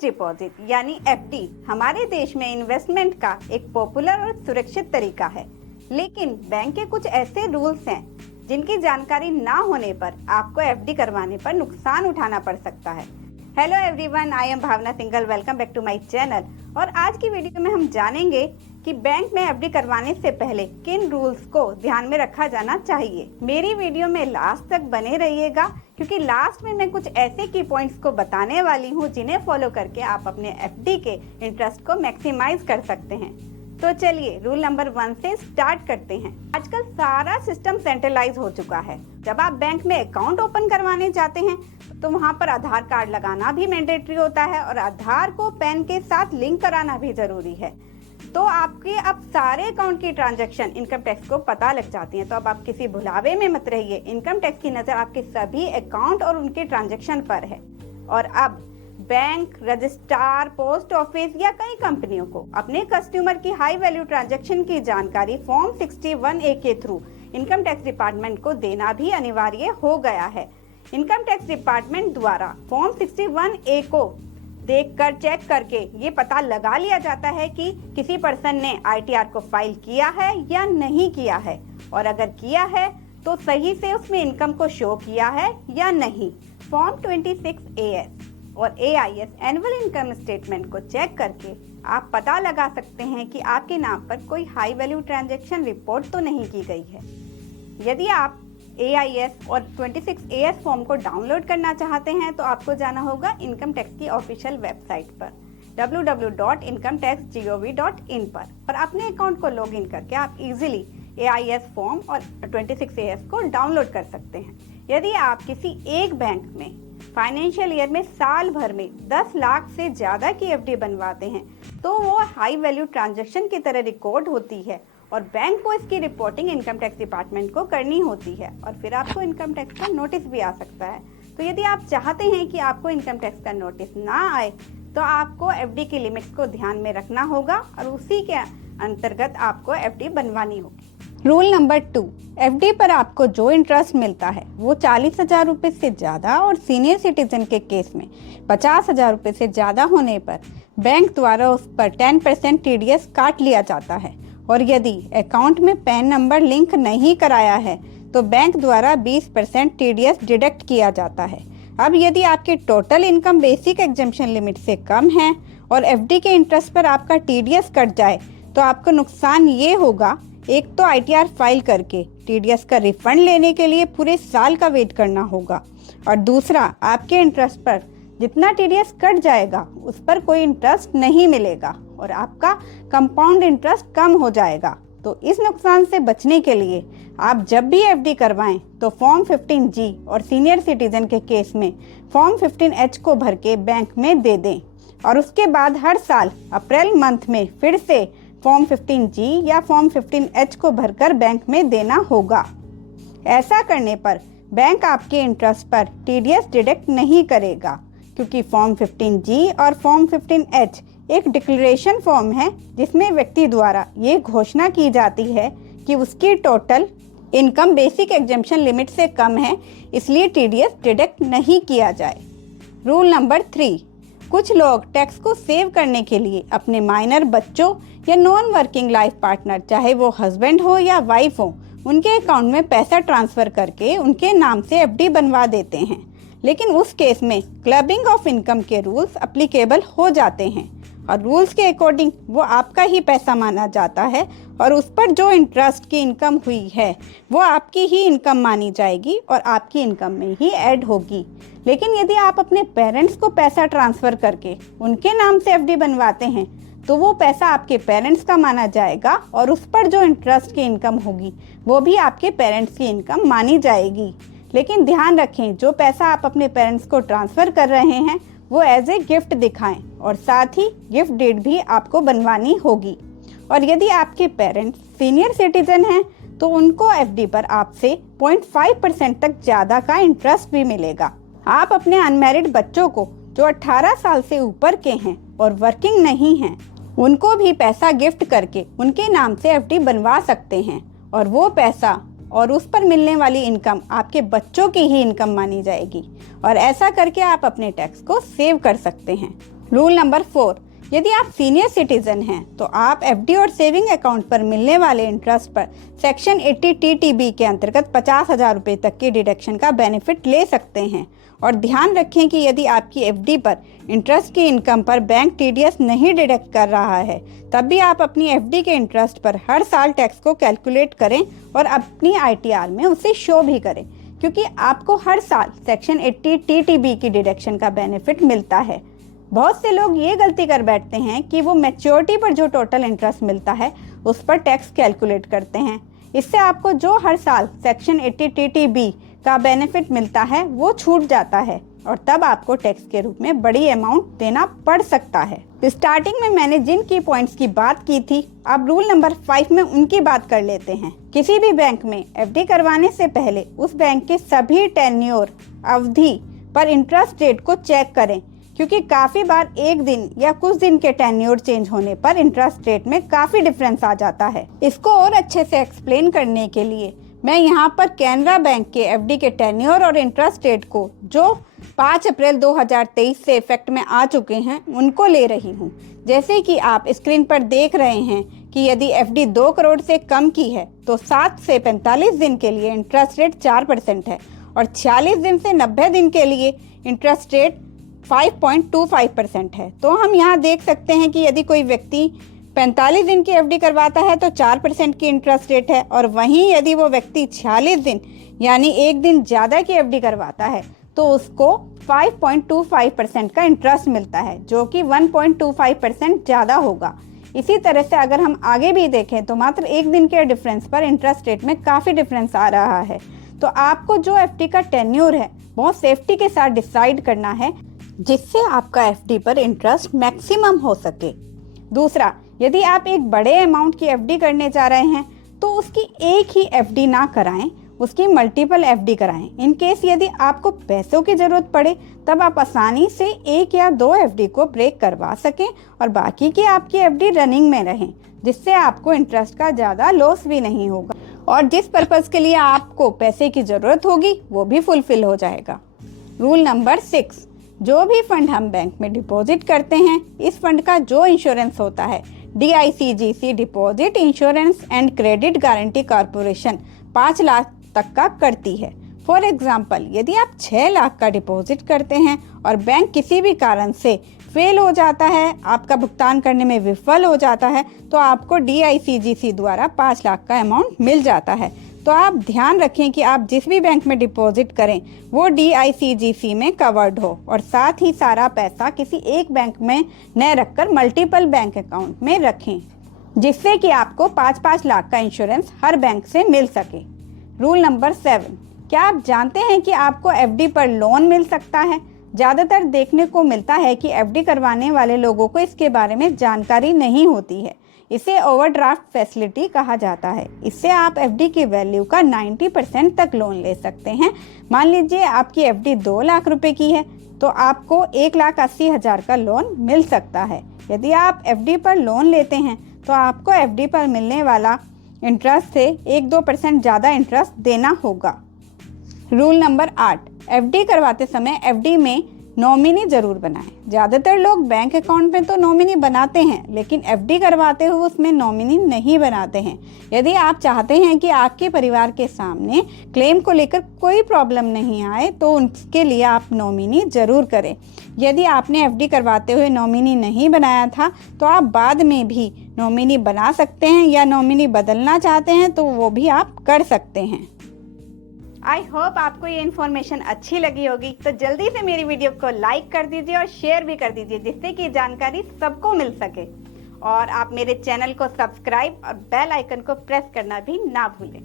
Fixed deposit यानी FD हमारे देश में इन्वेस्टमेंट का एक पॉपुलर और सुरक्षित तरीका है, लेकिन बैंक के कुछ ऐसे रूल्स हैं जिनकी जानकारी ना होने पर आपको एफडी करवाने पर नुकसान उठाना पड़ सकता है। Hello everyone, I am Bhavna Singhal, welcome back to my channel. और आज की वीडियो में हम जानेंगे कि बैंक में एफडी करवाने से पहले किन रूल्स को ध्यान में रखा जाना चाहिए। मेरी वीडियो में लास्ट तक बने रहिएगा, क्योंकि लास्ट में मैं कुछ ऐसे की पॉइंट्स को बताने वाली हूँ जिन्हें फॉलो करके आप अपने एफडी के इंटरेस्ट को मैक्सिमाइज कर सकते हैं। तो चलिए रूल नंबर 1 से स्टार्ट करते हैं। आजकल सारा सिस्टम सेंट्रलाइज हो चुका है। जब आप बैंक में अकाउंट ओपन करवाने जाते हैं तो वहाँ पर आधार कार्ड लगाना भी मैंडेटरी होता है और आधार को पैन के साथ लिंक कराना भी जरूरी है। तो आपके अब सारे अकाउंट की ट्रांजैक्शन इनकम टैक्स को पता लग जाती हैं। तो अब आप किसी भुलावे में मत रहिए, इनकम टैक्स की नज़र आपके सभी अकाउंट और उनके ट्रांजैक्शन पर है। और अब बैंक, रजिस्ट्रार, पोस्ट ऑफिस या कई कंपनियों को अपने कस्टमर की हाई वैल्यू ट्रांजैक्शन की जानकारी फॉर्म 61A के थ्रू इनकम टैक्स डिपार्टमेंट को देना भी अनिवार्य हो गया है। इनकम टैक्स डिपार्टमेंट द्वारा फॉर्म 61A को देखकर चेक करके ये पता लगा लिया जाता है कि किसी पर्सन ने ITR को फाइल किया है या नहीं किया है, और अगर किया है तो सही से उसमें इनकम को शो किया है या नहीं। फॉर्म 26AS और AIS एनुअल इनकम स्टेटमेंट को चेक करके आप पता लगा सकते हैं कि आपके नाम पर कोई हाई वैल्यू ट्रांजैक्शन रिपोर्ट तो नहीं की गई है। यदि आप AIS और 26AS फॉर्म को डाउनलोड करना चाहते हैं तो आपको जाना होगा इनकम टैक्स की ऑफिशियल वेबसाइट पर www.incometaxgov.in पर, और अपने अकाउंट को लॉगिन करके आप इजीली AIS फॉर्म और 26AS को डाउनलोड कर सकते हैं। यदि आप किसी एक बैंक में फाइनेंशियल ईयर में साल भर में 10 लाख से ज़्यादा की एफडी बनवाते हैं तो वो हाई वैल्यू ट्रांजैक्शन की तरह रिकॉर्ड होती है और बैंक को इसकी रिपोर्टिंग इनकम टैक्स डिपार्टमेंट को करनी होती है, और फिर आपको इनकम टैक्स का नोटिस भी आ सकता है। तो यदि आप चाहते हैं कि आपको इनकम टैक्स का नोटिस ना आए तो आपको एफडी की लिमिट्स को ध्यान में रखना होगा और उसी के अंतर्गत आपको एफडी बनवानी होगी। रूल नंबर 2, एफडी पर आपको जो इंटरेस्ट मिलता है वो 40,000 रुपये से ज़्यादा और सीनियर सिटीजन के केस में 50,000 रुपये से ज़्यादा होने पर बैंक द्वारा उस पर 10% TDS काट लिया जाता है। और यदि अकाउंट में पैन नंबर लिंक नहीं कराया है तो बैंक द्वारा 20% TDS डिडक्ट किया जाता है। अब यदि आपकी total income basic exemption limit से कम है और एफडी के इंटरेस्ट पर आपका TDS कट जाए तो आपको नुकसान ये होगा, एक तो ITR फाइल करके TDS का रिफंड लेने के लिए पूरे साल का वेट करना होगा, और दूसरा आपके इंटरेस्ट पर जितना TDS कट जाएगा उस पर कोई इंटरेस्ट नहीं मिलेगा और आपका कंपाउंड इंटरेस्ट कम हो जाएगा। तो इस नुकसान से बचने के लिए आप जब भी एफडी करवाएं तो फॉर्म 15G और सीनियर सिटीजन के केस में फॉर्म 15H को भर के बैंक में दे दें, और उसके बाद हर साल अप्रैल मंथ में फिर से फॉर्म 15G या फॉर्म 15H को भरकर बैंक में देना होगा। ऐसा करने पर बैंक आपके इंटरेस्ट पर TDS डिडक्ट नहीं करेगा, क्योंकि फॉर्म 15G और फॉर्म 15H एक डिक्लेरेशन फॉर्म है जिसमें व्यक्ति द्वारा ये घोषणा की जाती है कि उसकी total income basic exemption limit से कम है, इसलिए TDS डिडक्ट नहीं किया जाए। रूल नंबर 3, कुछ लोग टैक्स को सेव करने के लिए अपने माइनर बच्चों या नॉन वर्किंग लाइफ पार्टनर, चाहे वो हस्बैंड हो या वाइफ हो, उनके अकाउंट में पैसा ट्रांसफ़र करके उनके नाम से एफडी बनवा देते हैं। लेकिन उस केस में क्लबिंग ऑफ इनकम के रूल्स अप्लीकेबल हो जाते हैं और रूल्स के अकॉर्डिंग वो आपका ही पैसा माना जाता है और उस पर जो इंटरेस्ट की इनकम हुई है वो आपकी ही इनकम मानी जाएगी और आपकी इनकम में ही ऐड होगी। लेकिन यदि आप अपने पेरेंट्स को पैसा ट्रांसफ़र करके उनके नाम से एफडी बनवाते हैं तो वो पैसा आपके पेरेंट्स का माना जाएगा और उस पर जो इंटरेस्ट की इनकम होगी वो भी आपके पेरेंट्स की इनकम मानी जाएगी। लेकिन ध्यान रखें, जो पैसा आप अपने पेरेंट्स को ट्रांसफ़र कर रहे हैं वो एज ए गिफ्ट दिखाएं, और साथ ही गिफ्ट डीड भी आपको बनवानी होगी। और यदि आपके पेरेंट्स सीनियर सिटीजन हैं तो उनको एफडी पर आपसे 0.5% तक ज़्यादा का इंटरेस्ट भी मिलेगा। आप अपने अनमैरिड बच्चों को जो 18 साल से ऊपर के हैं और वर्किंग नहीं हैं उनको भी पैसा गिफ्ट करके उनके नाम से एफडी बनवा सकते हैं, और वो पैसा और उस पर मिलने वाली इनकम आपके बच्चों की ही इनकम मानी जाएगी, और ऐसा करके आप अपने टैक्स को सेव कर सकते हैं। रूल नंबर 4, यदि आप सीनियर सिटीजन हैं तो आप एफडी और सेविंग अकाउंट पर मिलने वाले इंटरेस्ट पर सेक्शन 80 टीटीबी के अंतर्गत 50,000 रुपये तक की डिडक्शन का बेनिफिट ले सकते हैं। और ध्यान रखें कि यदि आपकी एफडी पर इंटरेस्ट की इनकम पर बैंक टीडीएस नहीं डिडक्ट कर रहा है, तब भी आप अपनी एफडी के इंटरेस्ट पर हर साल टैक्स को कैलकुलेट करें और अपनी आईटीआर में उसे शो भी करें, क्योंकि आपको हर साल सेक्शन 80 टीटीबी की डिडक्शन का बेनिफिट मिलता है। बहुत से लोग ये गलती कर बैठते हैं कि वो मैच्योरिटी पर जो टोटल इंटरेस्ट मिलता है उस पर टैक्स कैलकुलेट करते हैं। इससे आपको जो हर साल सेक्शन 80 टीटीबी का बेनिफिट मिलता है वो छूट जाता है और तब आपको टैक्स के रूप में बड़ी अमाउंट देना पड़ सकता है। स्टार्टिंग में मैंने जिन की पॉइंट्स की बात की थी, अब रूल नंबर 5 में उनकी बात कर लेते हैं। किसी भी बैंक में एफडी करवाने से पहले उस बैंक के सभी टेन्योर अवधि पर इंटरेस्ट रेट को चेक करें, क्योंकि काफ़ी बार एक दिन या कुछ दिन के टेन्योर चेंज होने पर इंटरेस्ट रेट में काफ़ी डिफरेंस आ जाता है। इसको और अच्छे से एक्सप्लेन करने के लिए मैं यहाँ पर कैनरा बैंक के एफडी के टेन्योर और इंटरेस्ट रेट को जो 5 अप्रैल 2023 से इफेक्ट में आ चुके हैं उनको ले रही हूँ। जैसे कि आप स्क्रीन पर देख रहे हैं कि यदि एफडी 2 करोड़ से कम की है तो 7 से 45 दिन के लिए इंटरेस्ट रेट 4% है और 46 दिन से 90 दिन के लिए इंटरेस्ट रेट 5.25% है। तो हम यहाँ देख सकते हैं कि यदि कोई व्यक्ति 45 दिन की एफडी करवाता है तो 4% की इंटरेस्ट रेट है, और वहीं यदि वो व्यक्ति 46 दिन यानी एक दिन ज़्यादा की एफडी करवाता है तो उसको 5.25% का इंटरेस्ट मिलता है, जो कि 1.25% ज़्यादा होगा। इसी तरह से अगर हम आगे भी देखें तो मात्र एक दिन के डिफरेंस पर इंटरेस्ट रेट में काफ़ी डिफरेंस आ रहा है। तो आपको जो एफडी का टेन्योर है बहुत सेफ्टी के साथ डिसाइड करना है, जिससे आपका एफडी पर इंटरेस्ट मैक्सिमम हो सके। दूसरा, यदि आप एक बड़े अमाउंट की एफडी करने जा रहे हैं तो उसकी एक ही एफडी ना कराएं, उसकी मल्टीपल एफडी कराएं। इन केस यदि आपको पैसों की ज़रूरत पड़े तब आप आसानी से 1 या 2 एफडी को ब्रेक करवा सकें और बाकी की आपकी एफडी रनिंग में रहें, जिससे आपको इंटरेस्ट का ज़्यादा लॉस भी नहीं होगा और जिस पर्पज़ के लिए आपको पैसे की ज़रूरत होगी वो भी फुलफिल हो जाएगा। रूल नंबर 6, जो भी फंड हम बैंक में डिपॉजिट करते हैं, इस फंड का जो इंश्योरेंस होता है DICGC deposit insurance and credit guarantee corporation 5 lakh तक का करती है। फॉर एग्जाम्पल, यदि आप 6 लाख का डिपॉजिट करते हैं और बैंक किसी भी कारण से फेल हो जाता है, आपका भुगतान करने में विफल हो जाता है, तो आपको DICGC द्वारा 5 लाख का अमाउंट मिल जाता है। तो आप ध्यान रखें कि आप जिस भी बैंक में डिपॉजिट करें वो DICGC में कवर्ड हो और साथ ही सारा पैसा किसी एक बैंक में न रखकर मल्टीपल बैंक अकाउंट में रखें, जिससे कि आपको 5-5 लाख का इंश्योरेंस हर बैंक से मिल सके। रूल नंबर 7, क्या आप जानते हैं कि आपको एफडी पर लोन मिल सकता है? ज़्यादातर देखने को मिलता है कि एफडी करवाने वाले लोगों को इसके बारे में जानकारी नहीं होती है। इसे ओवरड्राफ्ट फैसिलिटी कहा जाता है। इससे आप एफडी की वैल्यू का 90% तक लोन ले सकते हैं। मान लीजिए आपकी एफडी 2 लाख रुपए की है तो आपको 1,80,000 का लोन मिल सकता है। यदि आप एफडी पर लोन लेते हैं तो आपको एफडी पर मिलने वाला इंटरेस्ट से 1-2% ज़्यादा इंटरेस्ट देना होगा। रूल नंबर 8, एफडी करवाते समय एफडी में नॉमिनी जरूर बनाएं। ज़्यादातर लोग बैंक अकाउंट में तो नॉमिनी बनाते हैं, लेकिन एफडी करवाते हुए उसमें नॉमिनी नहीं बनाते हैं। यदि आप चाहते हैं कि आपके परिवार के सामने क्लेम को लेकर कोई प्रॉब्लम नहीं आए तो उसके लिए आप नॉमिनी ज़रूर करें। यदि आपने एफडी करवाते हुए नॉमिनी नहीं बनाया था तो आप बाद में भी नॉमिनी बना सकते हैं, या नॉमिनी बदलना चाहते हैं तो वो भी आप कर सकते हैं। आई होप आपको ये इन्फॉर्मेशन अच्छी लगी होगी, तो जल्दी से मेरी वीडियो को लाइक कर दीजिए और शेयर भी कर दीजिए, जिससे कि जानकारी सबको मिल सके। और आप मेरे चैनल को सब्सक्राइब और बेल आइकन को प्रेस करना भी ना भूलें।